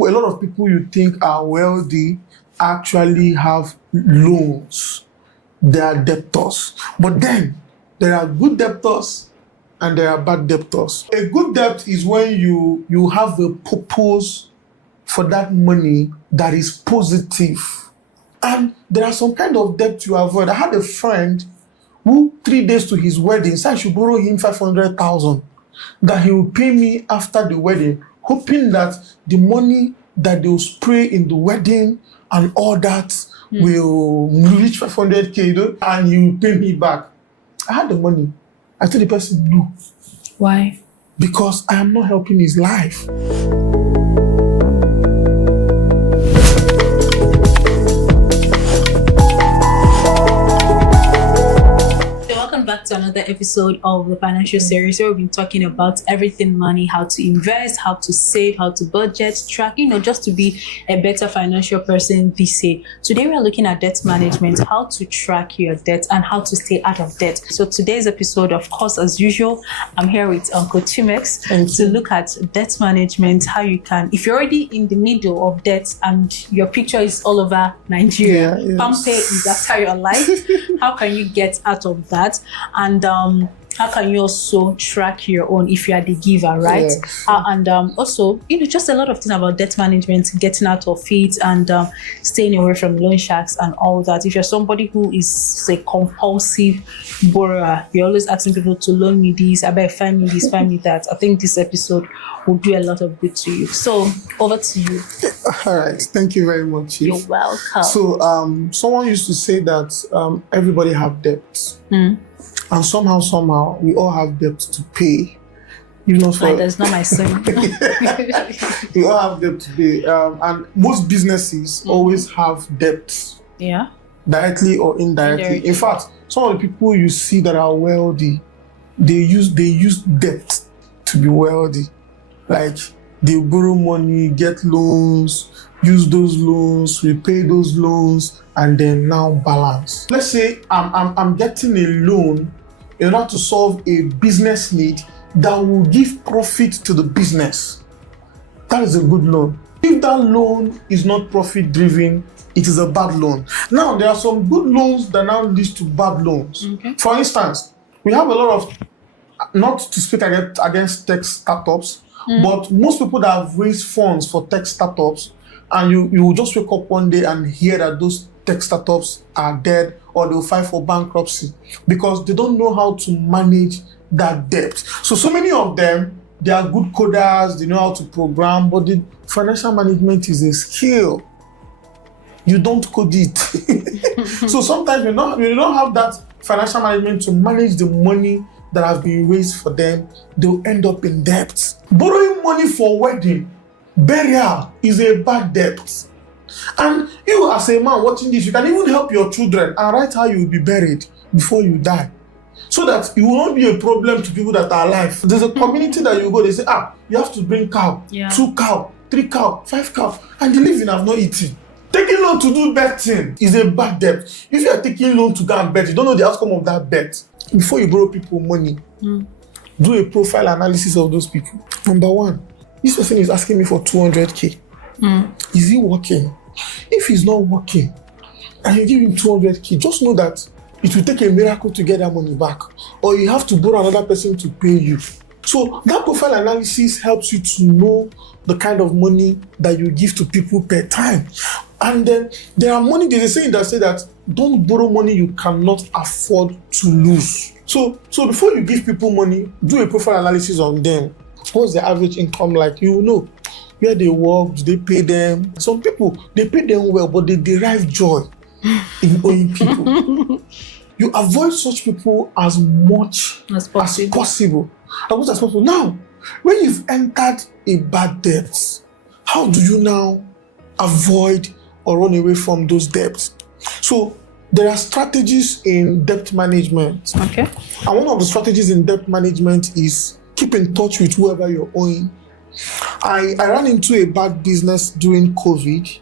A lot of people you think are wealthy actually have loans. They are debtors. But then there are good debtors and there are bad debtors. A good debt is when you have a purpose for that money that is positive. And there are some kind of debt you avoid. I had a friend who 3 days to his wedding said I should borrow him 500,000 that he will pay me after the wedding, hoping that the money that they will spray in the wedding and all that will reach 500K, and you will pay me back. I had the money. I told the person no. Why? Because I am not helping his life. Back to another episode of the financial series where we've been talking about everything money, how to invest, how to save, how to budget, track, just to be a better financial person this year. Today we are looking at debt management, how to track your debt and how to stay out of debt. So today's episode, of course, as usual, I'm here with Uncle Chimex to look at debt management, how you can, if you're already in the middle of debt and your picture is all over Nigeria, Pampe is after your life, how can you get out of that? And how can you also track your own if you are the giver, right? Yes. And also, just a lot of things about debt management, getting out of it and staying away from loan sharks and all that. If you're somebody who is a compulsive borrower, you're always asking people to loan me this, I better find me this, find me that. I think this episode will do a lot of good to you. So over to you. All right. Thank you very much, Chief. You're welcome. So someone used to say that everybody have debts. And somehow, we all have debt to pay. That's not my son. We all have debt to pay. And most businesses always have debts. Yeah. Directly or indirectly. In fact, some of the people you see that are wealthy, they use debt to be wealthy. Like they borrow money, get loans, use those loans, repay those loans, and then now balance. Let's say I'm getting a loan in order to solve a business need that will give profit to the business. That is a good loan. If that loan is not profit driven, it is a bad loan. Now, there are some good loans that now lead to bad loans. Okay. For instance, we have a lot of, not to speak against tech startups, but most people that have raised funds for tech startups, and you will just wake up one day and hear that those tech startups are dead or they'll file for bankruptcy because they don't know how to manage that debt. So many of them, they are good coders, they know how to program, but the financial management is a skill. You don't code it. So sometimes you don't have that financial management to manage the money that has been raised for them, they'll end up in debt. Borrowing money for wedding, burial is a bad debt. And you as a man watching this, you can even help your children and write how you will be buried before you die. So that it will not be a problem to people that are alive. There's a community that you go, they say, you have to bring cow, 2 cow, 3 cow, 5 cow, and the living have not eaten. Taking loan to do betting is a bad debt. If you are taking loan to go and bet, you don't know the outcome of that bet. Before you borrow people money, do a profile analysis of those people. Number 1, this person is asking me for 200K. Is he working? If he's not working and you give him 200K, just know that it will take a miracle to get that money back, or you have to borrow another person to pay you. So that profile analysis helps you to know the kind of money that you give to people per time. And then there are money, there's a saying that say that don't borrow money you cannot afford to lose. So before you give people money, do a profile analysis on them. What's the average income like? You will know where they work, do they pay them? Some people, they pay them well, but they derive joy in owing people. You avoid such people as much as possible. Now, when you've entered a bad debt, how do you now avoid or run away from those debts? So there are strategies in debt management. Okay. And one of the strategies in debt management is keep in touch with whoever you're owing. I ran into a bad business during COVID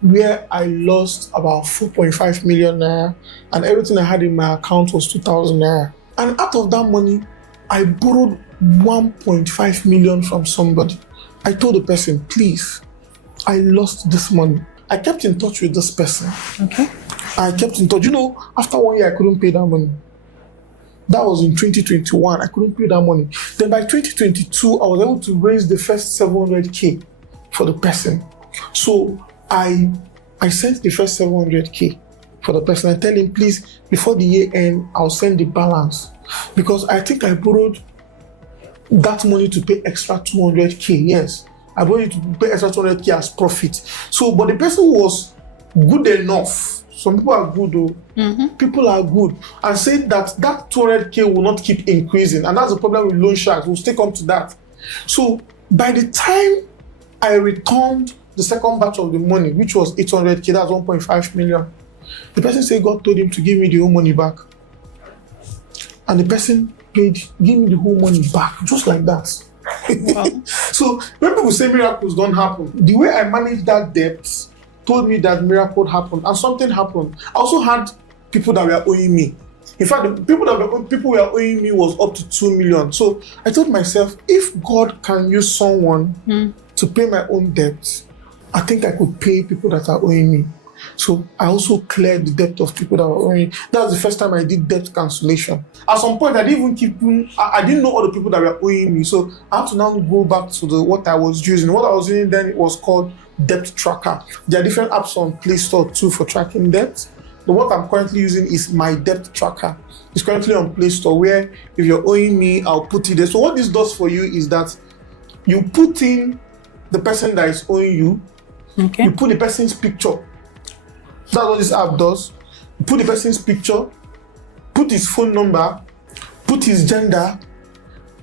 where I lost about 4.5 million naira and everything I had in my account was 2,000 naira. And out of that money, I borrowed 1.5 million from somebody. I told the person, please, I lost this money. I kept in touch with this person. Okay. I kept in touch. After 1 year, I couldn't pay that money. That was in 2021. I couldn't pay that money. Then by 2022, I was able to raise the first 700K for the person. So I sent the first 700K for the person. I tell him, please, before the year end, I'll send the balance. Because I think I borrowed that money to pay extra 200K. Yes, I borrowed it to pay extra 200K as profit. So, but the person was good enough. Some people are good though. Mm-hmm. People are good. And saying that 200K will not keep increasing. And that's the problem with loan sharks. We'll still come to that. So by the time I returned the second batch of the money, which was 800K, that's 1.5 million, the person said God told him to give me the whole money back. And the person paid, give me the whole money back, just like that. Wow. So when people say miracles don't happen, the way I managed that debt told me that miracle happened, and something happened. I also had people that were owing me. In fact, the people were owing me was up to 2 million. So I told myself, if God can use someone to pay my own debt, I think I could pay people that are owing me. So I also cleared the debt of people that were owing me. That was the first time I did debt cancellation. At some point, I didn't even I didn't know all the people that were owing me. So I had to now go back to what I was using. What I was using then, it was called Debt Tracker. There are different apps on Play Store too for tracking debt. But what I'm currently using is my Debt Tracker. It's currently on Play Store, where if you're owing me, I'll put it there. So what this does for you is that you put in the person that is owing you. Okay. You put the person's picture. That's what this app does. You put the person's picture, put his phone number, put his gender,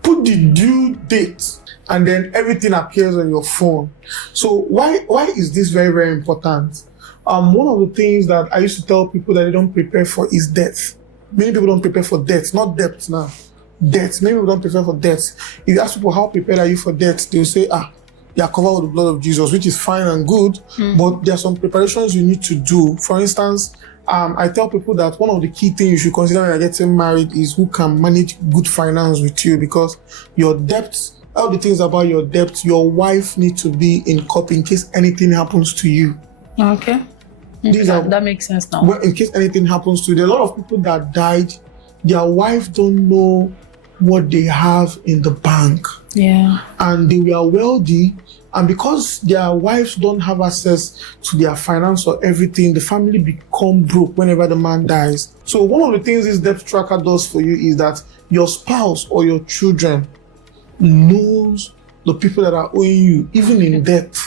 put the due date, and then everything appears on your phone. So why is this very, very important? One of the things that I used to tell people that they don't prepare for is death. Many people don't prepare for death, not debt now. Death. Many people don't prepare for death. If you ask people how prepared are you for death, they'll say, they are covered with the blood of Jesus, which is fine and good, but there are some preparations you need to do. For instance, I tell people that one of the key things you should consider when you're getting married is who can manage good finance with you, because your debts, all the things about your debt, your wife needs to be in copy in case anything happens to you. Okay. That makes sense now. Well, in case anything happens to you, there are a lot of people that died, their wife don't know what they have in the bank. Yeah. And they were wealthy, and because their wives don't have access to their finance or everything, the family become broke whenever the man dies. So one of the things this debt tracker does for you is that your spouse or your children knows the people that are owing you, even in debt.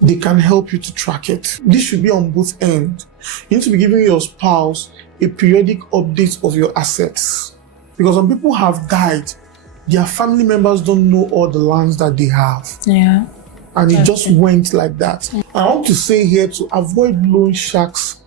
They can help you to track it. This should be on both ends. You need to be giving your spouse a periodic update of your assets. Because when people have died, their family members don't know all the lands that they have. Yeah. And it just went like that. I want to say here to avoid loan sharks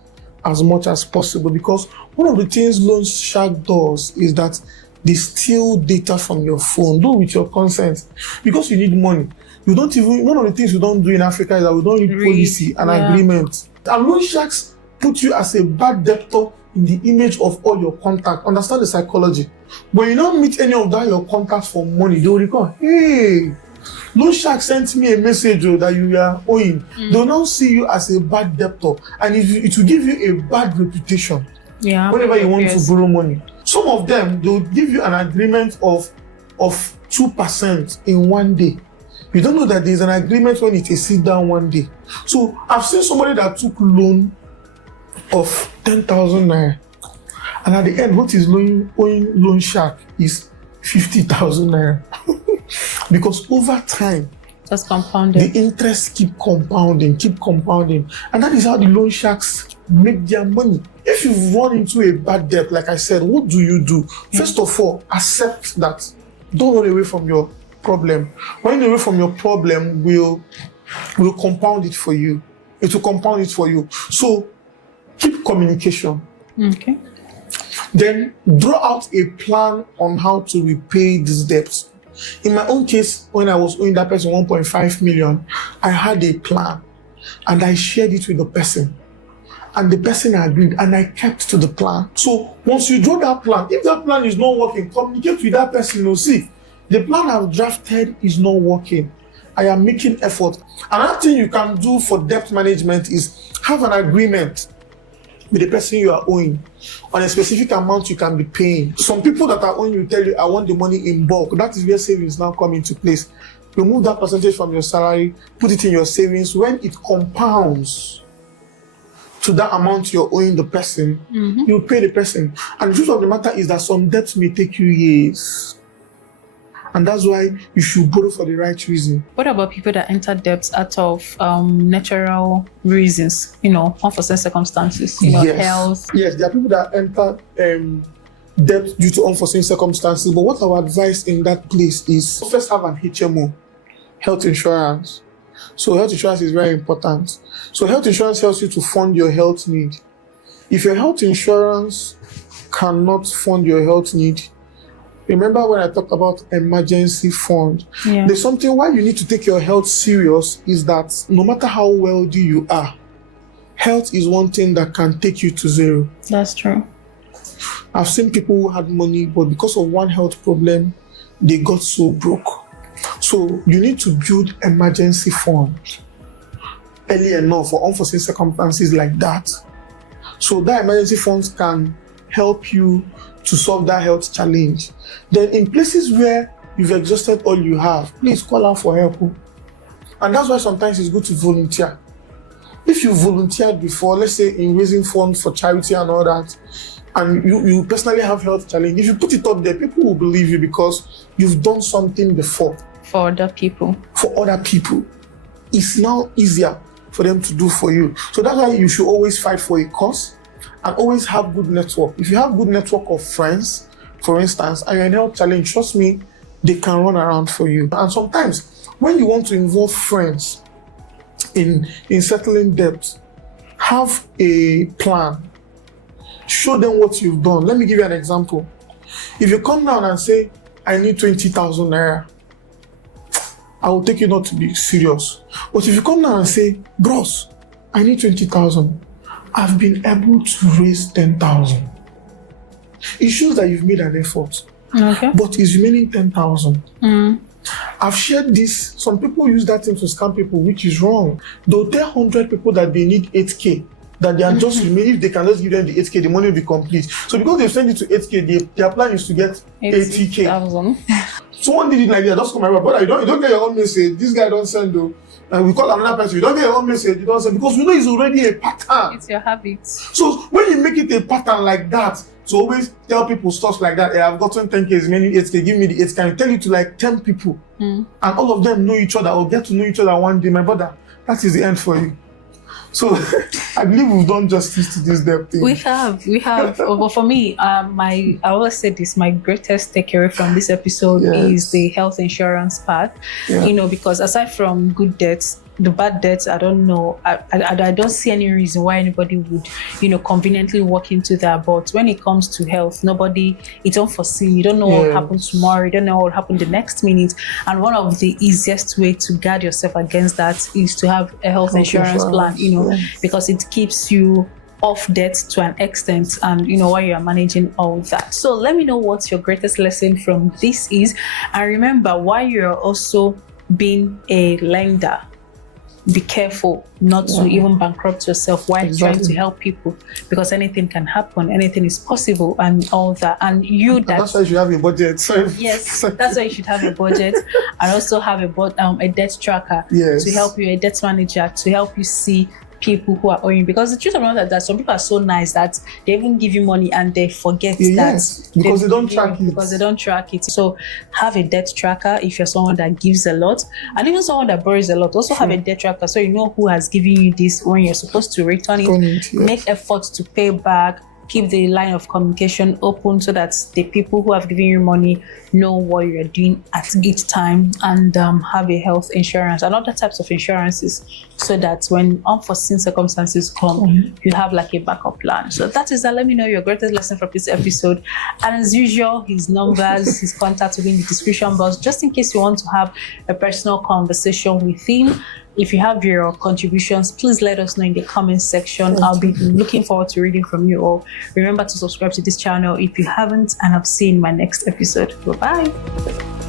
as much as possible, because one of the things loan shark does is that they steal data from your phone, though with your consent, because you need money. You don't even, one of the things we don't do in Africa is that we don't read policy and agreement. And loan sharks put you as a bad debtor in the image of all your contacts. Understand the psychology. When you don't meet any of that your contacts for money, they will recall, hey, loan shark sent me a message that you are owing. They'll now see you as a bad debtor, and it will give you a bad reputation. Yeah. Whenever you want to borrow money. Some of them, they'll give you an agreement of 2% in one day. You don't know that there's an agreement when it is sit down one day. So I've seen somebody that took loan of 10,000 naira, and at the end, what is owing loan shark is 50,000 naira. Because over time, just compounded, the interest keep compounding, and that is how the loan sharks make their money. If you run into a bad debt, like I said, what do you do? First of all, accept that. Don't run away from your problem. Running away from your problem will compound it for you. It will compound it for you. So keep communication. Okay. Then draw out a plan on how to repay these debts. In my own case, when I was owing that person 1.5 million, I had a plan and I shared it with the person. And the person agreed, and I kept to the plan. So once you draw that plan, if that plan is not working, communicate with that person. See, the plan I've drafted is not working. I am making effort. Another thing you can do for debt management is have an agreement with the person you are owing on a specific amount you can be paying. Some people that are owing you tell you, I want the money in bulk. That is where savings now come into place. Remove that percentage from your salary, put it in your savings. When it compounds to that amount you're owing the person, you pay the person. And the truth of the matter is that some debts may take you years. And that's why you should borrow for the right reason. What about people that enter debts out of natural reasons, unforeseen circumstances, health? Yes, there are people that enter debt due to unforeseen circumstances. But what I would advise in that place is first have an HMO, health insurance. So health insurance is very important. So health insurance helps you to fund your health need. If your health insurance cannot fund your health need, remember when I talked about emergency fund? Yeah. There's something why you need to take your health serious is that no matter how wealthy you are, health is one thing that can take you to zero. That's true. I've seen people who had money, but because of one health problem, they got so broke. So you need to build emergency fund early enough for unforeseen circumstances like that. So that emergency funds can help you to solve that health challenge. Then in places where you've exhausted all you have, please call out for help. And that's why sometimes it's good to volunteer. If you volunteered before, let's say in raising funds for charity and all that, and you personally have health challenge, if you put it up there, people will believe you because you've done something before. For other people. It's now easier for them to do for you. So that's why you should always fight for a cause and always have good network. If you have good network of friends, for instance, and you're in health challenge, trust me, they can run around for you. And sometimes when you want to involve friends in settling debt, have a plan. Show them what you've done. Let me give you an example. If you come down and say, I need 20,000 Naira, I will take you not to be serious. But if you come down and say, bros, I need 20,000, I've been able to raise 10,000. It shows that you've made an effort. Okay. But it's remaining 10,000. I've shared this. Some people use that thing to scam people, which is wrong. They'll tell 100 people that they need 8K. That they are just remaining, if they can just give them the 8K, the money will be complete. So because they've sent it to 8K, their plan is to get 80K. Someone did it like that, just come my brother, you don't get your own message, this guy don't send though. And we call another person, you don't get your own message, you don't send, because we know it's already a pattern. It's your habit. So when you make it a pattern like that, to always tell people stuff like that, hey, I've gotten 10K, it's many 8K, give me the 8K, and tell it to like 10 people. And all of them know each other or get to know each other one day, my brother, that is the end for you. So I believe we've done justice to this debt thing. We have. But for me, I always say this, my greatest takeaway from this episode is the health insurance part. Because aside from good debts, the bad debts, I don't know. I don't see any reason why anybody would, conveniently walk into that. But when it comes to health, it's unforeseen. You don't know what will happen tomorrow. You don't know what will happen the next minute. And one of the easiest way to guard yourself against that is to have a health insurance plan, because it keeps you off debt to an extent, and while you are managing all that. So let me know what your greatest lesson from this is. And remember, while you're also being a lender, be careful not to even bankrupt yourself while trying to help people, because anything can happen, anything is possible, and all that. And that's why you should have a budget. Yes, that's why you should have a budget, and also have a debt tracker to help you, a debt manager to help you see people who are owing. Because the truth of the matter is that some people are so nice that they even give you money and they forget because they don't track it. So have a debt tracker if you're someone that gives a lot, and even someone that borrows a lot. Also have a debt tracker so you know who has given you this when you're supposed to return it. Make efforts to pay back. Keep the line of communication open so that the people who have given you money know what you're doing at each time, and have a health insurance and other types of insurances so that when unforeseen circumstances come, you have like a backup plan. So that is that. Let me know your greatest lesson from this episode. And as usual, his numbers, his contact will be in the description box, just in case you want to have a personal conversation with him. If you have your contributions, please let us know in the comment section. I'll be looking forward to reading from you all. Remember to subscribe to this channel if you haven't, and I'll see you in my next episode. Bye-bye.